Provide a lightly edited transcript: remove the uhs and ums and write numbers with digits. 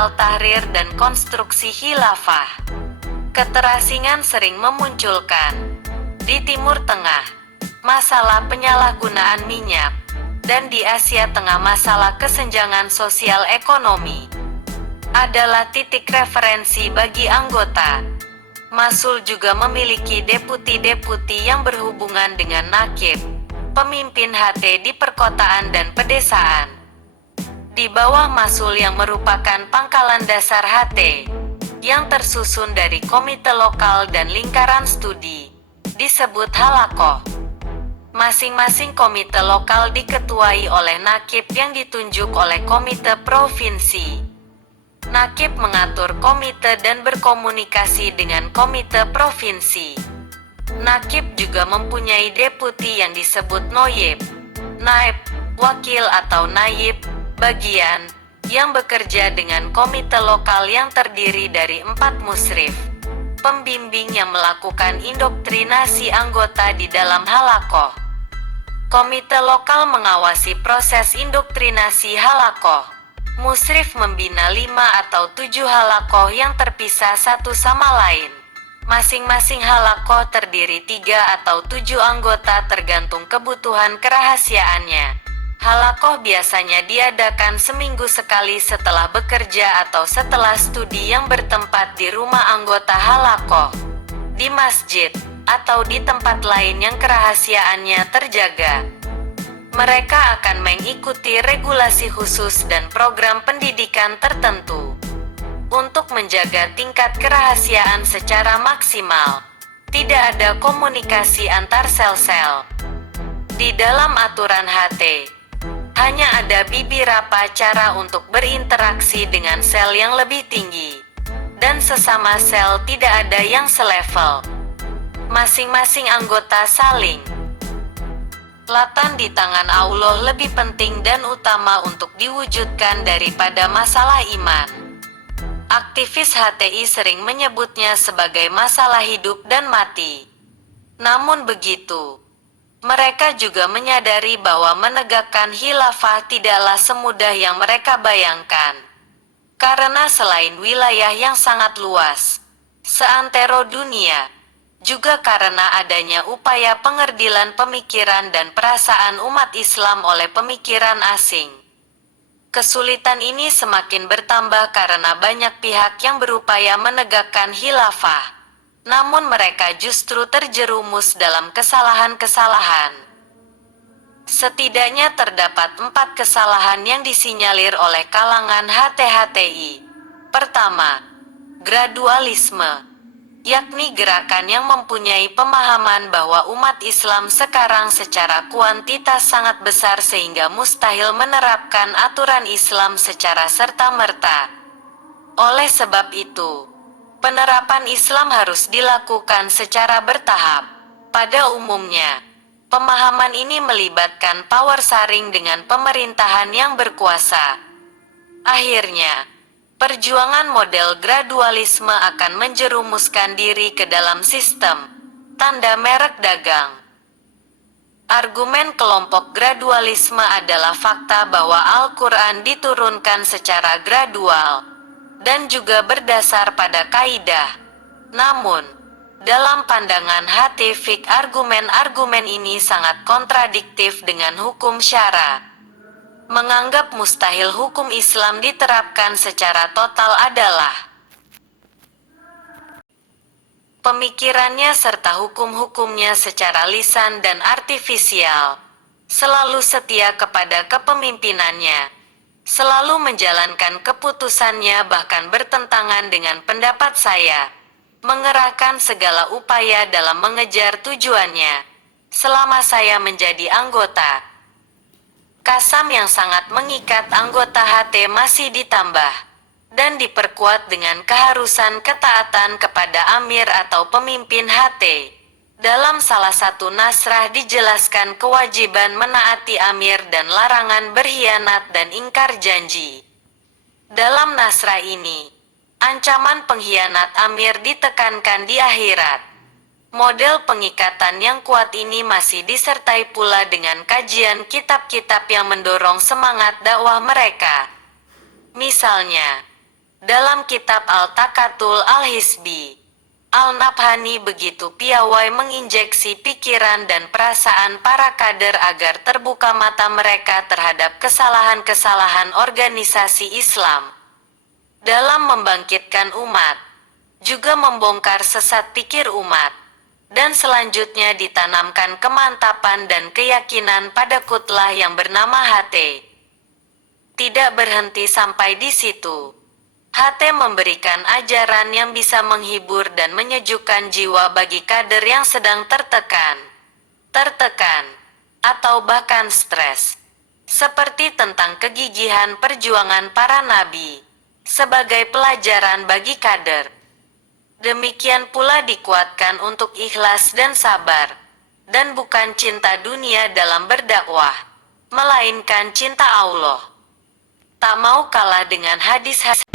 Al-Tahrir dan konstruksi khilafah. Keterasingan sering memunculkan di Timur Tengah masalah penyalahgunaan minyak, dan di Asia Tengah masalah kesenjangan sosial ekonomi adalah titik referensi bagi anggota. Masul juga memiliki deputi-deputi yang berhubungan dengan nakib, pemimpin HT di perkotaan dan pedesaan. Di bawah Masul yang merupakan pangkalan dasar HT, yang tersusun dari komite lokal dan lingkaran studi, disebut halakoh. Masing-masing komite lokal diketuai oleh nakib yang ditunjuk oleh komite provinsi. Nakib mengatur komite dan berkomunikasi dengan komite provinsi. Nakib juga mempunyai deputi yang disebut noyib, naib, wakil atau naib, bagian, yang bekerja dengan komite lokal yang terdiri dari 4 musrif, pembimbing yang melakukan indoktrinasi anggota di dalam halakoh. Komite lokal mengawasi proses indoktrinasi halakoh. Musrif membina 5 atau 7 halakoh yang terpisah satu sama lain. Masing-masing halakoh terdiri 3 atau 7 anggota tergantung kebutuhan kerahasiaannya. Halakoh biasanya diadakan seminggu sekali setelah bekerja atau setelah studi yang bertempat di rumah anggota halakoh, di masjid, atau di tempat lain yang kerahasiaannya terjaga. Mereka akan mengikuti regulasi khusus dan program pendidikan tertentu. Untuk menjaga tingkat kerahasiaan secara maksimal, tidak ada komunikasi antar sel-sel. Di dalam aturan HT, hanya ada beberapa cara untuk berinteraksi dengan sel yang lebih tinggi, dan sesama sel tidak ada yang selevel. Masing-masing anggota saling latan di tangan Allah lebih penting dan utama untuk diwujudkan daripada masalah iman. Aktivis HTI sering menyebutnya sebagai masalah hidup dan mati. Namun begitu, mereka juga menyadari bahwa menegakkan khilafah tidaklah semudah yang mereka bayangkan. Karena selain wilayah yang sangat luas, seantero dunia, juga karena adanya upaya pengerdilan pemikiran dan perasaan umat Islam oleh pemikiran asing. Kesulitan ini semakin bertambah karena banyak pihak yang berupaya menegakkan khilafah, namun mereka justru terjerumus dalam kesalahan-kesalahan. Setidaknya terdapat 4 kesalahan yang disinyalir oleh kalangan HT-HTI. Pertama, gradualisme, yakni gerakan yang mempunyai pemahaman bahwa umat Islam sekarang secara kuantitas sangat besar sehingga mustahil menerapkan aturan Islam secara serta-merta. Oleh sebab itu, penerapan Islam harus dilakukan secara bertahap. Pada umumnya, pemahaman ini melibatkan power sharing dengan pemerintahan yang berkuasa. Akhirnya, perjuangan model gradualisme akan menjerumuskan diri ke dalam sistem tanda merek dagang. Argumen kelompok gradualisme adalah fakta bahwa Al-Quran diturunkan secara gradual dan juga berdasar pada kaidah. Namun, dalam pandangan HT Fiqh argumen-argumen ini sangat kontradiktif dengan hukum syara. Menganggap mustahil hukum Islam diterapkan secara total adalah pemikirannya serta hukum-hukumnya secara lisan dan artifisial, selalu setia kepada kepemimpinannya, selalu menjalankan keputusannya bahkan bertentangan dengan pendapat saya, mengerahkan segala upaya dalam mengejar tujuannya, selama saya menjadi anggota. Kasam yang sangat mengikat anggota HT masih ditambah dan diperkuat dengan keharusan ketaatan kepada amir atau pemimpin HT. Dalam salah satu nasrah dijelaskan kewajiban menaati amir dan larangan berkhianat dan ingkar janji. Dalam nasrah ini, ancaman pengkhianat amir ditekankan di akhirat. Model pengikatan yang kuat ini masih disertai pula dengan kajian kitab-kitab yang mendorong semangat dakwah mereka. Misalnya, Dalam kitab Al-Takatul Al-Hisbi, Al-Nabhani begitu piawai menginjeksi pikiran dan perasaan para kader agar terbuka mata mereka terhadap kesalahan-kesalahan organisasi Islam dalam membangkitkan umat, juga membongkar sesat pikir umat, dan selanjutnya ditanamkan kemantapan dan keyakinan pada kutlah yang bernama HT. Tidak berhenti sampai di situ. HT memberikan ajaran yang bisa menghibur dan menyejukkan jiwa bagi kader yang sedang tertekan, atau bahkan stres. Seperti tentang kegigihan perjuangan para nabi, sebagai pelajaran bagi kader. Demikian pula dikuatkan untuk ikhlas dan sabar, dan bukan cinta dunia dalam berdakwah, melainkan cinta Allah. Tak mau kalah dengan hadis-hadis